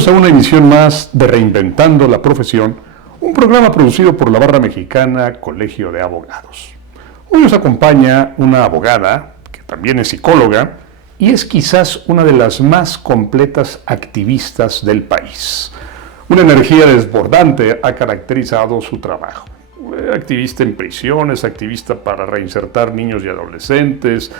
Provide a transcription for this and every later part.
Bienvenidos a una emisión más de Reinventando la Profesión, un programa producido por la Barra Mexicana Colegio de Abogados. Hoy nos acompaña una abogada, que también es psicóloga, y es quizás una de las más completas activistas del país. Una energía desbordante ha caracterizado su trabajo. Activista en prisiones, activista para reinsertar niños y adolescentes,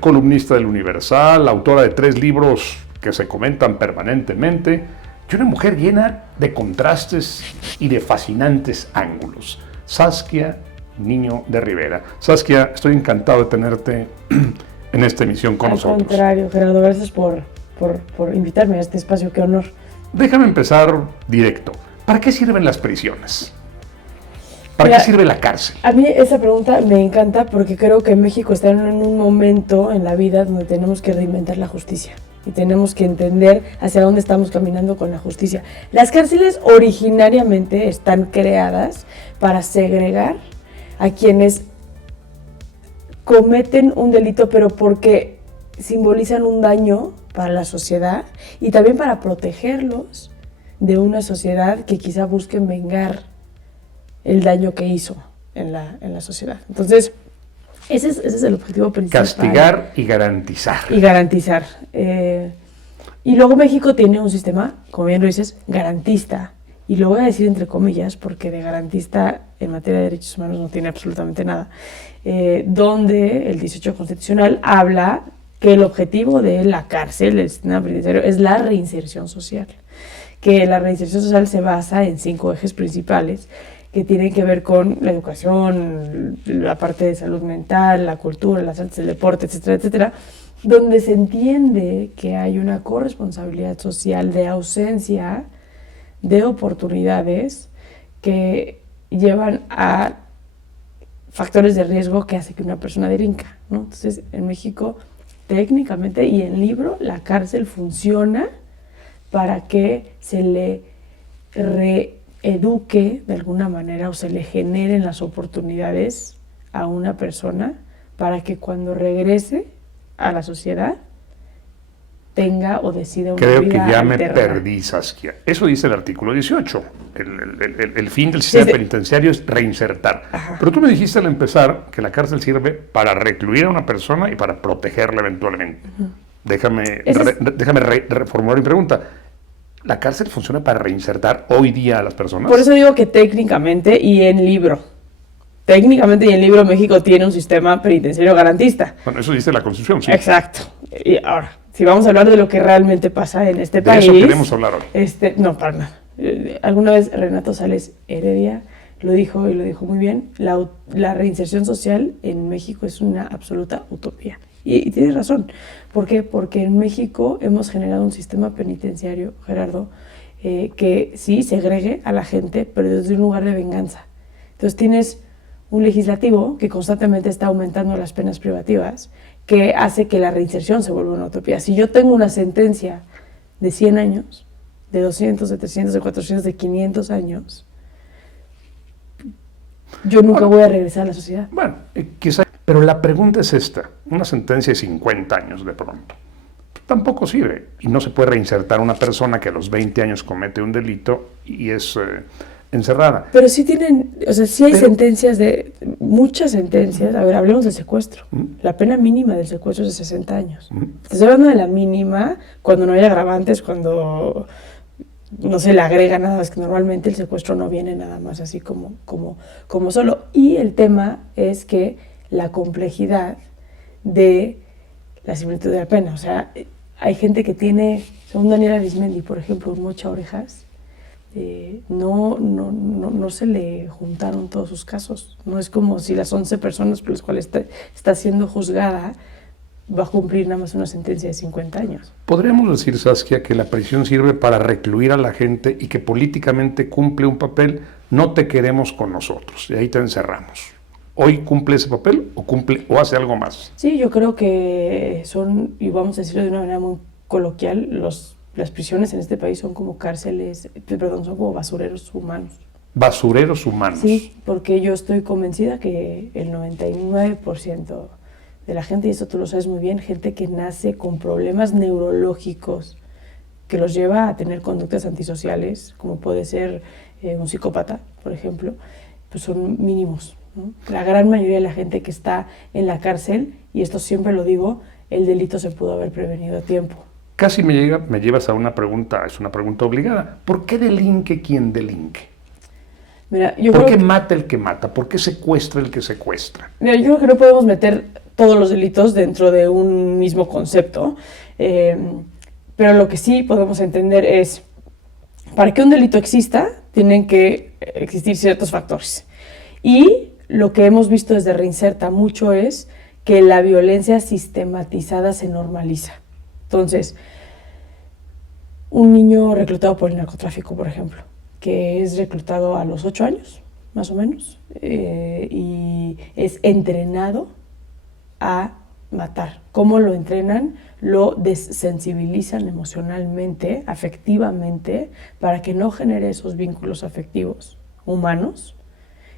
columnista del Universal, autora de 3 libros que se comentan permanentemente, y una mujer llena de contrastes y de fascinantes ángulos. Saskia Niño de Rivera. Saskia, estoy encantado de tenerte en esta emisión con nosotros. Al contrario, Gerardo, gracias por invitarme a este espacio, qué honor. Déjame empezar directo. ¿Para qué sirven las prisiones? ¿Para qué sirve la cárcel? A mí esa pregunta me encanta porque creo que México está en un momento en la vida donde tenemos que reinventar la justicia y tenemos que entender hacia dónde estamos caminando con la justicia. Las cárceles originariamente están creadas para segregar a quienes cometen un delito, pero porque simbolizan un daño para la sociedad y también para protegerlos de una sociedad que quizá busquen vengar el daño que hizo en la sociedad. Entonces, ese es el objetivo principal. Castigar y garantizar. Y garantizar. Y luego México tiene un sistema, como bien lo dices, garantista. Y lo voy a decir entre comillas, porque de garantista en materia de derechos humanos no tiene absolutamente nada. Donde el 18 constitucional habla que el objetivo de la cárcel, el sistema penitenciario, es la reinserción social. Que la reinserción social se basa en 5 ejes principales, que tienen que ver con la educación, la parte de salud mental, la cultura, las artes, el deporte, etcétera, etcétera, donde se entiende que hay una corresponsabilidad social de ausencia de oportunidades que llevan a factores de riesgo que hace que una persona delinca, ¿no? Entonces, en México, técnicamente y en libro, la cárcel funciona para que se le reeduque de alguna manera o se le generen las oportunidades a una persona para que cuando regrese a la sociedad tenga o decida una vida alterna. Creo que ya me perdí, Saskia. Eso dice el artículo 18. El fin del sistema penitenciario es reinsertar. Ajá. Pero tú me dijiste al empezar que la cárcel sirve para recluir a una persona y para protegerla eventualmente. Uh-huh. Déjame reformular mi pregunta. ¿La cárcel funciona para reinsertar hoy día a las personas? Por eso digo que técnicamente y en libro México tiene un sistema penitenciario garantista. Bueno, eso dice la Constitución, sí. Exacto. Y ahora, si vamos a hablar de lo que realmente pasa en este país... De eso queremos hablar hoy. No, para nada. Alguna vez Renato Sales Heredia lo dijo y lo dijo muy bien, la reinserción social en México es una absoluta utopía. Y tiene razón. ¿Por qué? Porque en México hemos generado un sistema penitenciario, Gerardo, que sí segregue a la gente, pero desde un lugar de venganza. Entonces tienes un legislativo que constantemente está aumentando las penas privativas, que hace que la reinserción se vuelva una utopía. Si yo tengo una sentencia de 100 años, de 200, de 300, de 400, de 500 años, yo nunca voy a regresar a la sociedad. Bueno, quizá. Pero la pregunta es esta, una sentencia de 50 años de pronto, tampoco sirve y no se puede reinsertar a una persona que a los 20 años comete un delito y es encerrada. Pero sí sí hay sentencias muchas sentencias, a ver, hablemos del secuestro, la pena mínima del secuestro es de 60 años. Estoy hablando de la mínima cuando no hay agravantes, cuando no se le agrega nada, es que normalmente el secuestro no viene nada más así como solo. Y el tema es que la complejidad de la similitud de la pena. O sea, hay gente que tiene, según Daniel Arismendi, por ejemplo, un mocha orejas, no se le juntaron todos sus casos. No es como si las 11 personas por las cuales está siendo juzgada va a cumplir nada más una sentencia de 50 años. ¿Podríamos decir, Saskia, que la prisión sirve para recluir a la gente y que políticamente cumple un papel? No te queremos con nosotros, y ahí te encerramos. ¿Hoy cumple ese papel o hace algo más? Sí, yo creo que son, y vamos a decirlo de una manera muy coloquial, las prisiones en este país son como son como basureros humanos. ¿Basureros humanos? Sí, porque yo estoy convencida que el 99% de la gente, y eso tú lo sabes muy bien, gente que nace con problemas neurológicos que los lleva a tener conductas antisociales, como puede ser un psicópata, por ejemplo, pues son mínimos, ¿no? La gran mayoría de la gente que está en la cárcel, y esto siempre lo digo, el delito se pudo haber prevenido a tiempo. Casi me llevas a una pregunta, es una pregunta obligada. ¿Por qué delinque quien delinque? Mira, ¿Por qué mata el que mata? ¿Por qué secuestra el que secuestra? Mira, yo creo que no podemos meter todos los delitos dentro de un mismo concepto, pero lo que sí podemos entender es, para que un delito exista, tienen que existir ciertos factores. Y lo que hemos visto desde Reinserta mucho es que la violencia sistematizada se normaliza. Entonces, un niño reclutado por el narcotráfico, por ejemplo, que es reclutado a los 8 años, más o menos, y es entrenado a matar. ¿Cómo lo entrenan? Lo desensibilizan emocionalmente, afectivamente, para que no genere esos vínculos afectivos humanos,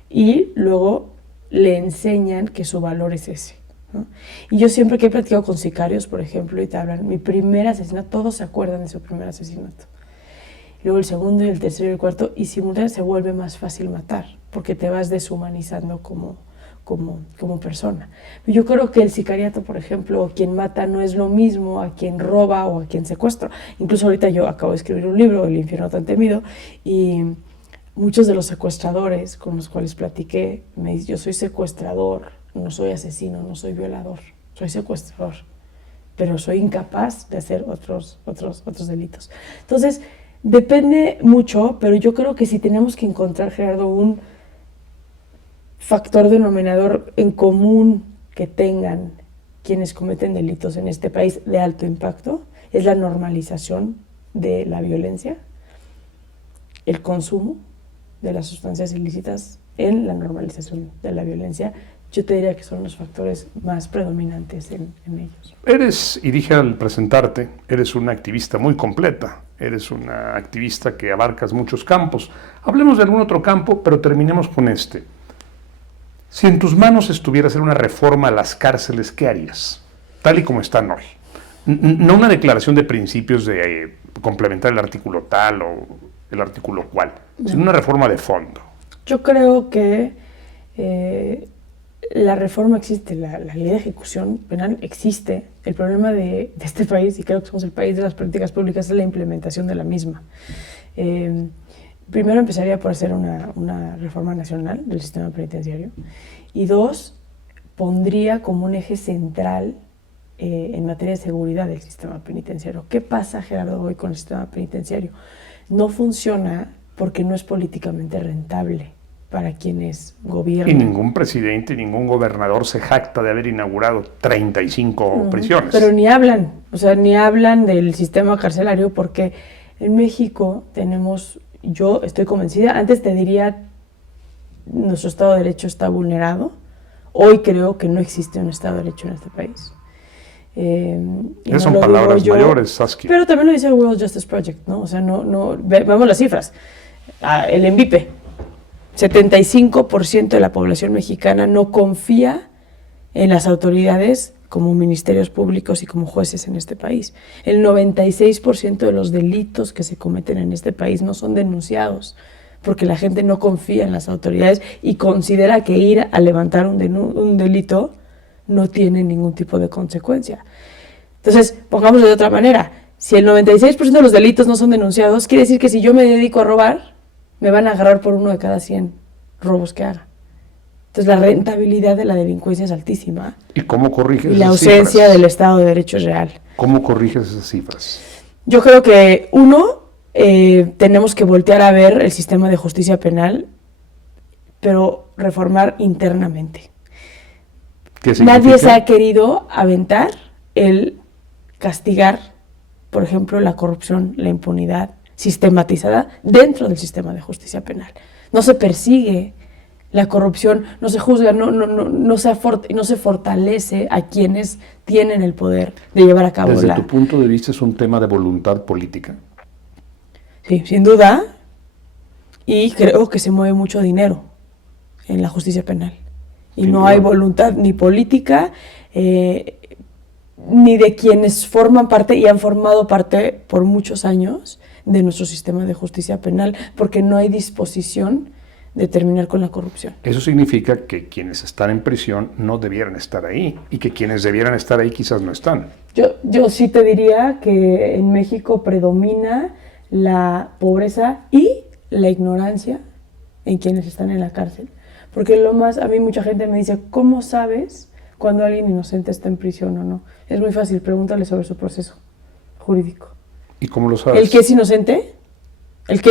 y luego le enseñan que su valor es ese, ¿no? Y yo siempre que he platicado con sicarios, por ejemplo, y te hablan, mi primer asesinato, todos se acuerdan de su primer asesinato. Luego el segundo y el tercero y el cuarto, y simultáneamente se vuelve más fácil matar, porque te vas deshumanizando como persona. Yo creo que el sicariato, por ejemplo, quien mata no es lo mismo a quien roba o a quien secuestra. Incluso ahorita yo acabo de escribir un libro, El infierno tan temido, y muchos de los secuestradores con los cuales platiqué me dicen, yo soy secuestrador, no soy asesino, no soy violador, soy secuestrador, pero soy incapaz de hacer otros delitos. Entonces, depende mucho, pero yo creo que si tenemos que encontrar, Gerardo, un factor denominador en común que tengan quienes cometen delitos en este país de alto impacto, es la normalización de la violencia, el consumo de las sustancias ilícitas en la normalización de la violencia. Yo te diría que son los factores más predominantes en ellos. Eres, y dije al presentarte, eres una activista muy completa, eres una activista que abarcas muchos campos. Hablemos de algún otro campo, pero terminemos con este. Si en tus manos estuviera hacer una reforma a las cárceles, ¿qué harías? Tal y como están hoy. No una declaración de principios de complementar el artículo tal o el artículo cual, sino una reforma de fondo. Yo creo que la reforma existe, la ley de ejecución penal existe. El problema de este país, y creo que somos el país de las políticas públicas, es la implementación de la misma. Primero empezaría por hacer una reforma nacional del sistema penitenciario, y dos, pondría como un eje central en materia de seguridad del sistema penitenciario. ¿Qué pasa, Gerardo, hoy con el sistema penitenciario? No funciona porque no es políticamente rentable para quienes gobiernan. Y ningún presidente, ningún gobernador se jacta de haber inaugurado 35 prisiones. Pero ni hablan, ni hablan del sistema carcelario, porque en México tenemos, yo estoy convencida, antes te diría, nuestro Estado de Derecho está vulnerado. Hoy creo que no existe un Estado de Derecho en este país. Esas son palabras mayores, Saskia. Pero también lo dice el World Justice Project, ¿no? Vemos las cifras. El ENVIPE, 75% de la población mexicana no confía en las autoridades como ministerios públicos y como jueces en este país. El 96% de los delitos que se cometen en este país no son denunciados, porque la gente no confía en las autoridades y considera que ir a levantar un delito no tiene ningún tipo de consecuencia. Entonces, pongámoslo de otra manera, si el 96% de los delitos no son denunciados, quiere decir que si yo me dedico a robar, me van a agarrar por 1 de cada 100 robos que haga. Entonces, la rentabilidad de la delincuencia es altísima. ¿Y cómo corriges esas cifras? Y la ausencia del Estado de Derecho es real. ¿Cómo corriges esas cifras? Yo creo que, tenemos que voltear a ver el sistema de justicia penal, pero reformar internamente. Nadie se ha querido aventar el castigar, por ejemplo, la corrupción, la impunidad sistematizada dentro del sistema de justicia penal. No se persigue la corrupción, no se juzga, no se fortalece a quienes tienen el poder de llevar a cabo Desde tu punto de vista, ¿es un tema de voluntad política? Sí, sin duda, y creo que se mueve mucho dinero en la justicia penal. Y no hay voluntad ni política ni de quienes forman parte y han formado parte por muchos años de nuestro sistema de justicia penal, porque no hay disposición de terminar con la corrupción. Eso significa que quienes están en prisión no debieran estar ahí y que quienes debieran estar ahí quizás no están. Yo sí te diría que en México predomina la pobreza y la ignorancia en quienes están en la cárcel. Porque a mí mucha gente me dice, ¿cómo sabes cuando alguien inocente está en prisión o no? Es muy fácil, pregúntale sobre su proceso jurídico. ¿Y cómo lo sabes? El que es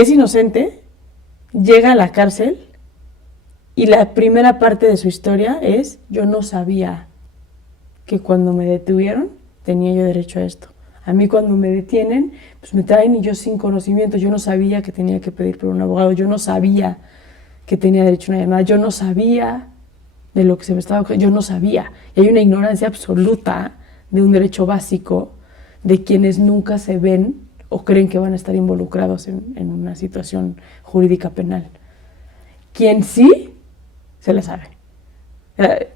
inocente llega a la cárcel y la primera parte de su historia es: yo no sabía que cuando me detuvieron tenía yo derecho a esto. A mí cuando me detienen, pues me traen y yo sin conocimiento, yo no sabía que tenía que pedir por un abogado, yo no sabía que tenía derecho a una llamada, yo no sabía de lo que se me estaba... Yo no sabía. Y hay una ignorancia absoluta de un derecho básico de quienes nunca se ven o creen que van a estar involucrados en una situación jurídica penal. Quien sí, se la sabe.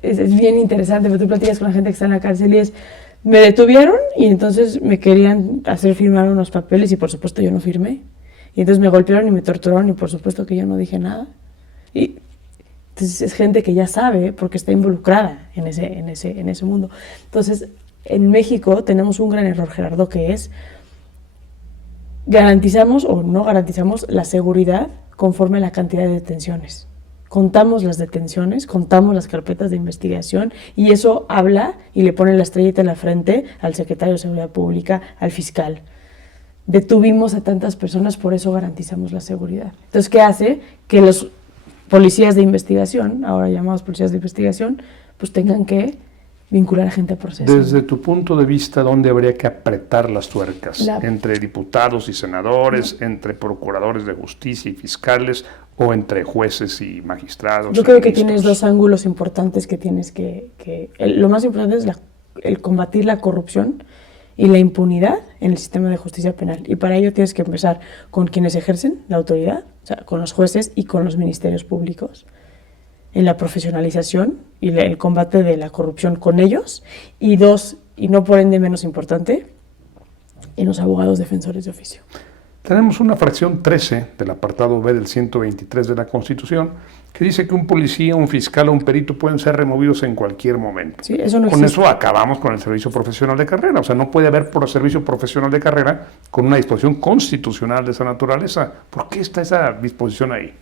Es bien interesante, pero tú platicas con la gente que está en la cárcel y es: me detuvieron y entonces me querían hacer firmar unos papeles y por supuesto yo no firmé. Y entonces me golpearon y me torturaron y por supuesto que yo no dije nada. Y entonces es gente que ya sabe porque está involucrada en ese mundo. Entonces, en México tenemos un gran error, Gerardo, que es: garantizamos o no garantizamos la seguridad conforme a la cantidad de detenciones. Contamos las detenciones, contamos las carpetas de investigación y eso habla y le pone la estrellita en la frente al secretario de Seguridad Pública, al fiscal. Detuvimos a tantas personas, por eso garantizamos la seguridad. Entonces, ¿qué hace? Que los policías de investigación, ahora llamados policías de investigación, pues tengan que vincular a gente a proceso. Desde tu punto de vista, ¿dónde habría que apretar las tuercas? ¿Entre diputados y senadores, entre procuradores de justicia y fiscales, o entre jueces y magistrados? Yo creo que tienes dos ángulos importantes que tienes que lo más importante es el combatir la corrupción y la impunidad en el sistema de justicia penal. Y para ello tienes que empezar con quienes ejercen la autoridad, o sea, con los jueces y con los ministerios públicos, en la profesionalización y el combate de la corrupción con ellos. Y dos, y no por ende menos importante, en los abogados defensores de oficio. Tenemos una fracción 13 del apartado B del 123 de la Constitución que dice que un policía, un fiscal o un perito pueden ser removidos en cualquier momento. Sí, eso no con existe. eso acabamos con el servicio profesional de carrera. O sea, no puede haber servicio profesional de carrera con una disposición constitucional de esa naturaleza. ¿Por qué está esa disposición ahí?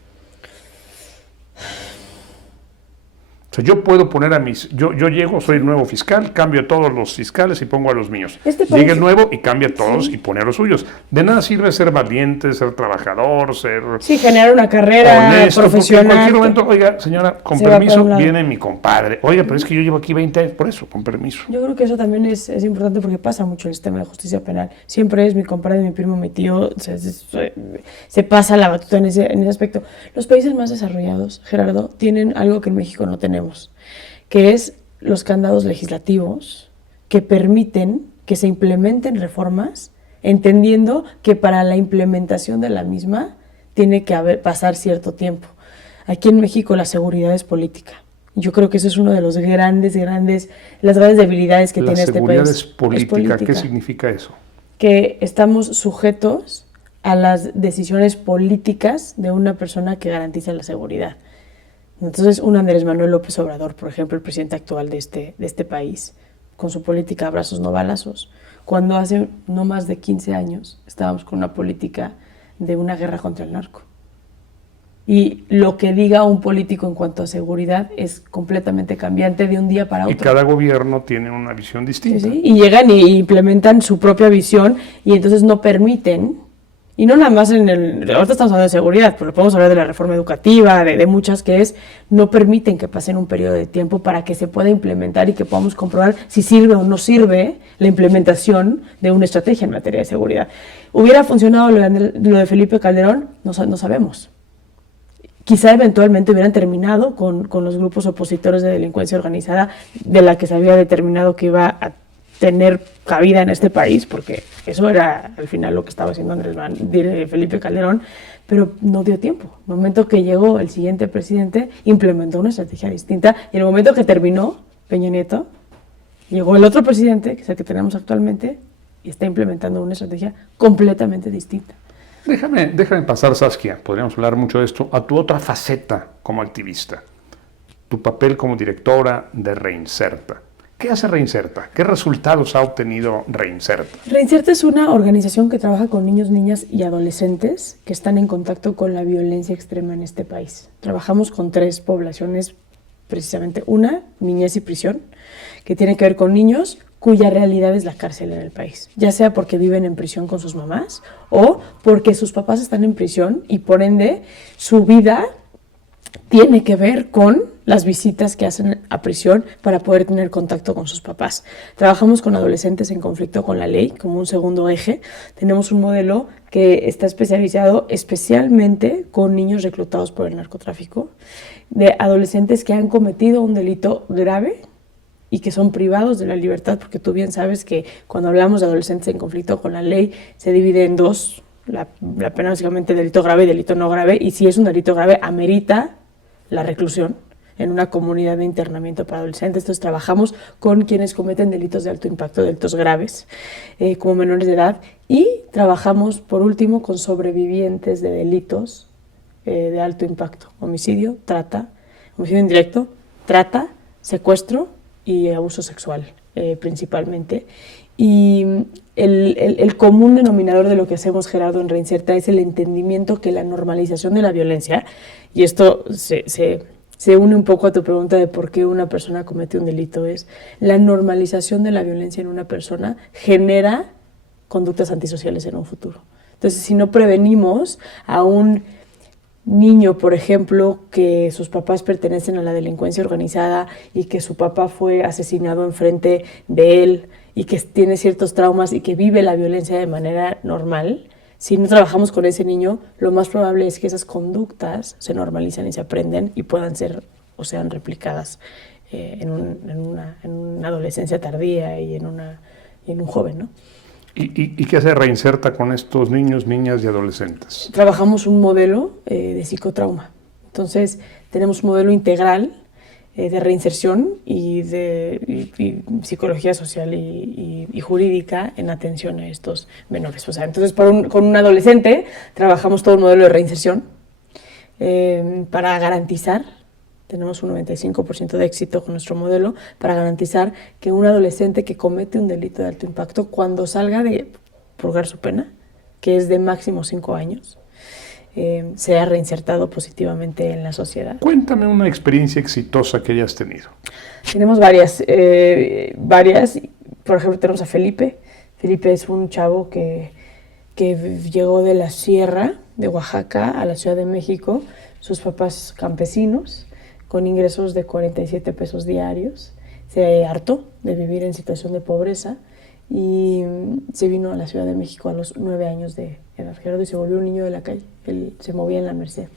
O sea, yo puedo poner a mis... Yo llego, soy el nuevo fiscal, cambio a todos los fiscales y pongo a los míos. Llega el nuevo y cambia a todos y pone a los suyos. De nada sirve ser valiente, ser trabajador, ser... Sí, generar una carrera honesto, profesional. Porque en cualquier momento, oiga, señora, con permiso, viene mi compadre. Oiga, pero es que yo llevo aquí 20 años, por eso, con permiso. Yo creo que eso también es importante porque pasa mucho en el sistema de justicia penal. Siempre es mi compadre, mi primo, mi tío, se pasa la batuta en ese aspecto. Los países más desarrollados, Gerardo, tienen algo que en México no tenemos, que es los candados legislativos que permiten que se implementen reformas, entendiendo que para la implementación de la misma tiene que pasar cierto tiempo. Aquí en México la seguridad es política. Yo creo que eso es uno de los las grandes debilidades que tiene este país. La seguridad es política. ¿Qué significa eso? Que estamos sujetos a las decisiones políticas de una persona que garantiza la seguridad. Entonces, un Andrés Manuel López Obrador, por ejemplo, el presidente actual de este país, con su política abrazos no balazos, cuando hace no más de 15 años estábamos con una política de una guerra contra el narco. Y lo que diga un político en cuanto a seguridad es completamente cambiante de un día para otro. Y cada gobierno tiene una visión distinta. Sí, y llegan y implementan su propia visión y entonces no permiten. Y no nada más ahorita estamos hablando de seguridad, pero podemos hablar de la reforma educativa, de muchas que no permiten que pasen un periodo de tiempo para que se pueda implementar y que podamos comprobar si sirve o no sirve la implementación de una estrategia en materia de seguridad. ¿Hubiera funcionado lo de Felipe Calderón? No sabemos. Quizá eventualmente hubieran terminado con los grupos opositores de delincuencia organizada de la que se había determinado que iba a tener cabida en este país, porque eso era al final lo que estaba haciendo Felipe Calderón, pero no dio tiempo. En el momento que llegó el siguiente presidente, implementó una estrategia distinta, y en el momento que terminó Peña Nieto, Llegó el otro presidente, que es el que tenemos actualmente, y está implementando una estrategia completamente distinta. Déjame pasar, Saskia, podríamos hablar mucho de esto, a tu otra faceta como activista, tu papel como directora de Reinserta. ¿Qué hace Reinserta? ¿Qué resultados ha obtenido Reinserta? Reinserta es una organización que trabaja con niños, niñas y adolescentes que están en contacto con la violencia extrema en este país. Trabajamos con 3 poblaciones, precisamente una, niñez y prisión, que tiene que ver con niños cuya realidad es la cárcel en el país, ya sea porque viven en prisión con sus mamás o porque sus papás están en prisión y por ende su vida tiene que ver con las visitas que hacen a prisión para poder tener contacto con sus papás. Trabajamos con adolescentes en conflicto con la ley como un segundo eje. Tenemos un modelo que está especializado especialmente con niños reclutados por el narcotráfico, de adolescentes que han cometido un delito grave y que son privados de la libertad, porque tú bien sabes que cuando hablamos de adolescentes en conflicto con la ley se divide en 2, la pena básicamente delito grave y delito no grave, y si es un delito grave amerita la reclusión en una comunidad de internamiento para adolescentes. Entonces trabajamos con quienes cometen delitos de alto impacto, delitos graves, como menores de edad, y trabajamos por último con sobrevivientes de delitos de alto impacto, homicidio, trata, homicidio indirecto, trata, secuestro y abuso sexual principalmente. Y el común denominador de lo que hacemos, Gerardo, en Reinserta es el entendimiento que la normalización de la violencia, y esto se une un poco a tu pregunta de por qué una persona comete un delito, es la normalización de la violencia en una persona genera conductas antisociales en un futuro. Entonces, si no prevenimos a un niño, por ejemplo, que sus papás pertenecen a la delincuencia organizada y que su papá fue asesinado enfrente de él y que tiene ciertos traumas y que vive la violencia de manera normal, si no trabajamos con ese niño, lo más probable es que esas conductas se normalizan y se aprenden y puedan ser o sean replicadas en una adolescencia tardía y en un joven, ¿no? ¿Y qué hace Reinserta con estos niños, niñas y adolescentes? Trabajamos un modelo de psicotrauma. Entonces, tenemos un modelo integral de reinserción y de psicología social y jurídica en atención a estos menores. O sea, entonces, con un adolescente trabajamos todo el modelo de reinserción para garantizar, tenemos un 95% de éxito con nuestro modelo, para garantizar que un adolescente que comete un delito de alto impacto, cuando salga de purgar su pena, que es de máximo 5 años, sea reinsertado positivamente en la sociedad. Cuéntame una experiencia exitosa que hayas tenido. Tenemos varias. Por ejemplo, tenemos a Felipe. Felipe es un chavo que llegó de la sierra de Oaxaca a la Ciudad de México, sus papás campesinos, con ingresos de 47 pesos diarios. Se hartó de vivir en situación de pobreza y se vino a la Ciudad de México a los 9 años de edad, Gerardo, y se volvió un niño de la calle. Él se movía en la Merced.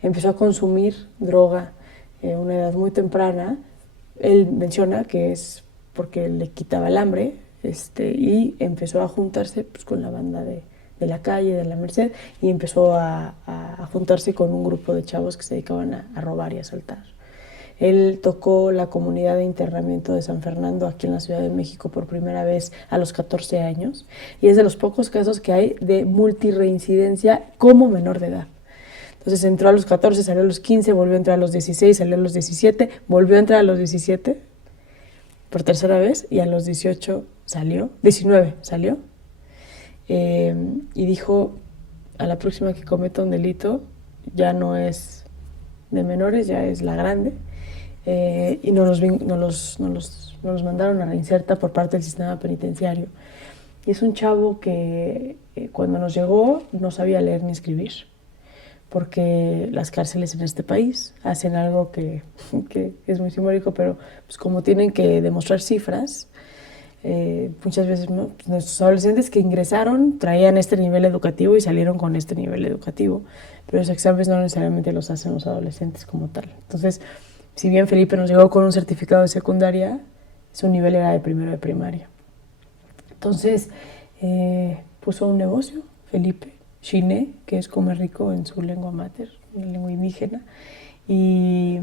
Empezó a consumir droga a una edad muy temprana. Él menciona que es porque le quitaba el hambre, y empezó a juntarse pues, con la banda de la calle, de la Merced, y empezó a juntarse con un grupo de chavos que se dedicaban a robar y a asaltar. Él tocó la comunidad de internamiento de San Fernando aquí en la Ciudad de México por primera vez a los 14 años y es de los pocos casos que hay de multirreincidencia como menor de edad. Entonces entró a los 14, salió a los 15, volvió a entrar a los 16, salió a los 17, volvió a entrar a los 17 por tercera vez y a los 19 salió. Y dijo, a la próxima que cometa un delito ya no es de menores, ya es la grande. Y nos los mandaron a Reinserta por parte del sistema penitenciario. Y es un chavo que cuando nos llegó no sabía leer ni escribir, porque las cárceles en este país hacen algo que es muy simbólico, pero pues como tienen que demostrar cifras, muchas veces nuestros adolescentes que ingresaron traían este nivel educativo y salieron con este nivel educativo, pero los exámenes no necesariamente los hacen los adolescentes como tal. Entonces, si bien Felipe nos llegó con un certificado de secundaria, su nivel era de primero de primaria. Entonces, puso un negocio, Felipe, Xiné, que es comer rico en su lengua mater, en lengua indígena, y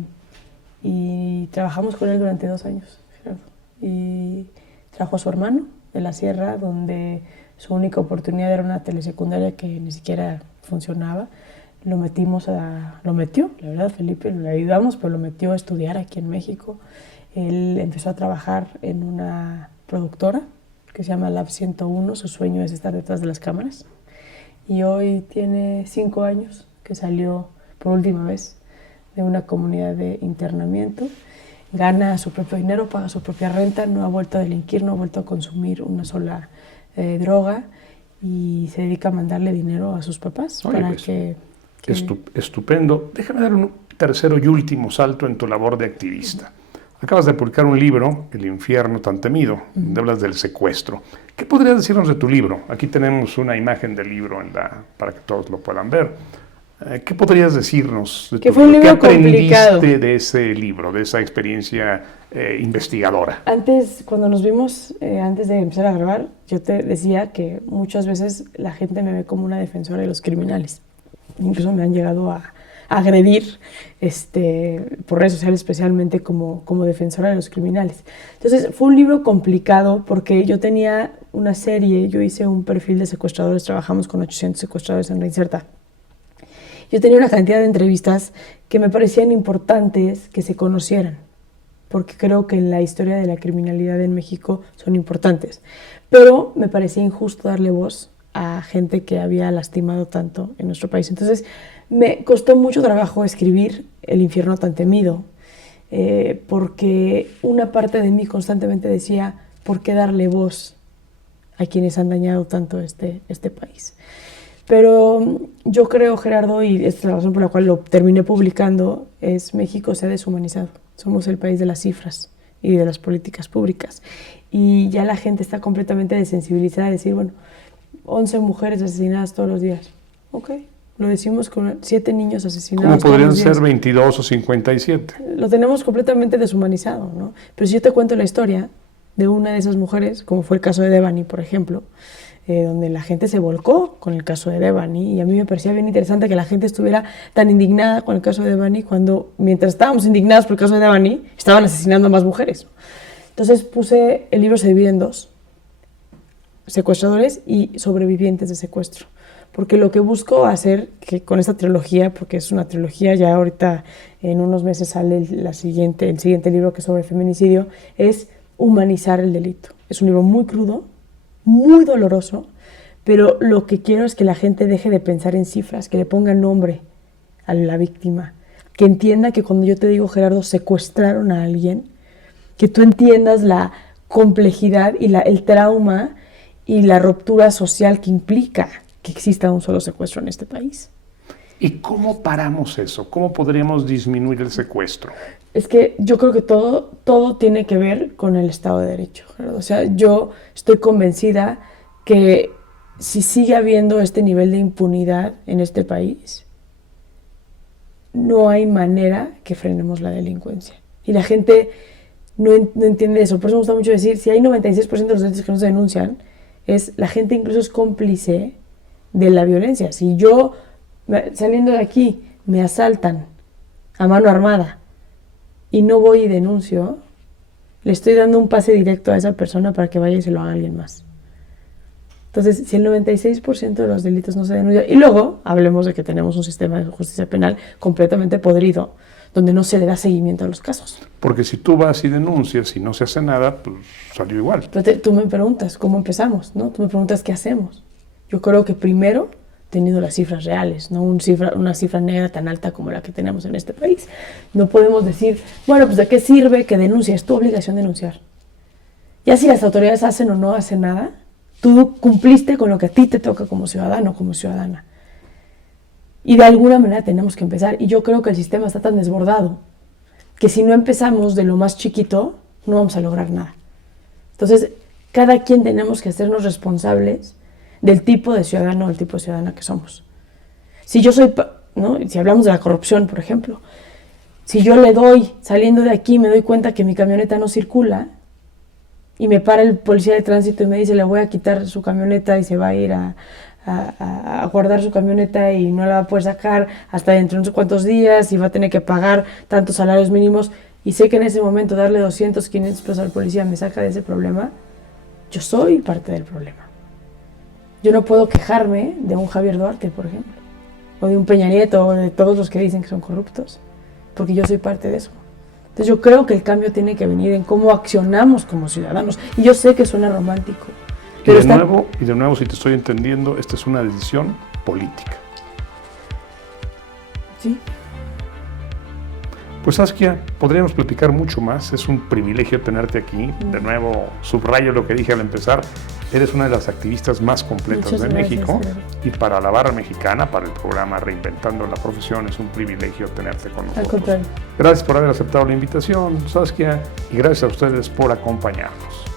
trabajamos con él durante 2 años, Gerardo. y trajo a su hermano de la sierra, donde su única oportunidad era una telesecundaria que ni siquiera funcionaba. Lo metió, la verdad, Felipe, le ayudamos, pero lo metió a estudiar aquí en México. Él empezó a trabajar en una productora que se llama Lab 101, su sueño es estar detrás de las cámaras. Y hoy tiene 5 años que salió por última vez de una comunidad de internamiento. Gana su propio dinero, paga su propia renta, no ha vuelto a delinquir, no ha vuelto a consumir una sola droga y se dedica a mandarle dinero a sus papás. Oye, para pues, que estupendo. Déjame dar un tercero y último salto en tu labor de activista. Acabas de publicar un libro, El infierno tan temido, donde hablas del secuestro. ¿Qué podrías decirnos de tu libro? Aquí tenemos una imagen del libro para que todos lo puedan ver. ¿Qué podrías decirnos de que fue un libro ¿Qué aprendiste complicado de ese libro, de esa experiencia investigadora? Antes, cuando nos vimos, antes de empezar a grabar, yo te decía que muchas veces la gente me ve como una defensora de los criminales. Incluso me han llegado a agredir por redes sociales, especialmente como defensora de los criminales. Entonces, fue un libro complicado porque yo tenía una serie, yo hice un perfil de secuestradores, trabajamos con 800 secuestradores en Reinserta. Yo tenía una cantidad de entrevistas que me parecían importantes que se conocieran, porque creo que en la historia de la criminalidad en México son importantes. Pero me parecía injusto darle voz a gente que había lastimado tanto en nuestro país. Entonces, me costó mucho trabajo escribir El infierno tan temido, porque una parte de mí constantemente decía, ¿por qué darle voz a quienes han dañado tanto este país? Pero yo creo, Gerardo, y esta es la razón por la cual lo terminé publicando, es México se ha deshumanizado. Somos el país de las cifras y de las políticas públicas. Y ya la gente está completamente desensibilizada a decir, bueno, 11 mujeres asesinadas todos los días. Ok, lo decimos con 7 niños asesinados ¿Cómo podrían todos los días. ser 22 o 57? Lo tenemos completamente deshumanizado, ¿no? Pero si yo te cuento la historia de una de esas mujeres, como fue el caso de Devani, por ejemplo, donde la gente se volcó con el caso de Devani, y a mí me parecía bien interesante que la gente estuviera tan indignada con el caso de Devani cuando, mientras estábamos indignados por el caso de Devani, estaban asesinando a más mujeres. Entonces el libro se divide en 2, secuestradores y sobrevivientes de secuestro, porque lo que busco hacer que con esta trilogía, porque es una trilogía, ya ahorita en unos meses sale el siguiente libro, que es sobre feminicidio, es humanizar el delito. Es un libro muy crudo, muy doloroso, pero lo que quiero es que la gente deje de pensar en cifras, que le ponga nombre a la víctima, que entienda que cuando yo te digo, Gerardo, secuestraron a alguien, que tú entiendas la complejidad y el trauma y la ruptura social que implica que exista un solo secuestro en este país. ¿Y cómo paramos eso? ¿Cómo podríamos disminuir el secuestro? Es que yo creo que todo tiene que ver con el Estado de Derecho, Gerardo. O sea, yo estoy convencida que si sigue habiendo este nivel de impunidad en este país, no hay manera que frenemos la delincuencia. Y la gente no entiende eso. Por eso me gusta mucho decir, si hay 96% de los delitos que no se denuncian, la gente incluso es cómplice de la violencia. Si yo, saliendo de aquí, me asaltan a mano armada y no voy y denuncio, le estoy dando un pase directo a esa persona para que vaya y se lo haga a alguien más. Entonces, si el 96% de los delitos no se denuncian, y luego hablemos de que tenemos un sistema de justicia penal completamente podrido, donde no se le da seguimiento a los casos. Porque si tú vas y denuncias y no se hace nada, pues salió igual. Pero tú me preguntas, ¿cómo empezamos? ¿No? Tú me preguntas, ¿qué hacemos? Yo creo que primero, teniendo las cifras reales, no una cifra negra tan alta como la que tenemos en este país. No podemos decir, bueno, pues ¿de qué sirve que denuncies? Es tu obligación denunciar. Ya si las autoridades hacen o no hacen nada, tú cumpliste con lo que a ti te toca como ciudadano o como ciudadana. Y de alguna manera tenemos que empezar. Y yo creo que el sistema está tan desbordado que si no empezamos de lo más chiquito, no vamos a lograr nada. Entonces, cada quien tenemos que hacernos responsables del tipo de ciudadano o del tipo de ciudadana que somos. Si yo soy, ¿no? Si hablamos de la corrupción, por ejemplo, si yo le doy, saliendo de aquí, me doy cuenta que mi camioneta no circula y me para el policía de tránsito y me dice, le voy a quitar su camioneta y se va a ir a guardar su camioneta y no la va a poder sacar hasta dentro de unos cuantos días y va a tener que pagar tantos salarios mínimos, y sé que en ese momento darle 200, 500 pesos al policía me saca de ese problema, yo soy parte del problema. Yo no puedo quejarme de un Javier Duarte, por ejemplo, o de un Peña Nieto, o de todos los que dicen que son corruptos, porque yo soy parte de eso. Entonces yo creo que el cambio tiene que venir en cómo accionamos como ciudadanos. Y yo sé que suena romántico. Pero y de nuevo, si te estoy entendiendo, esta es una decisión política. Sí. Pues Saskia, podríamos platicar mucho más, es un privilegio tenerte aquí. De nuevo, subrayo lo que dije al empezar, eres una de las activistas más completas de México, y para la barra mexicana, para el programa Reinventando la Profesión, es un privilegio tenerte con nosotros. Al contrario. Gracias por haber aceptado la invitación, Saskia, y gracias a ustedes por acompañarnos.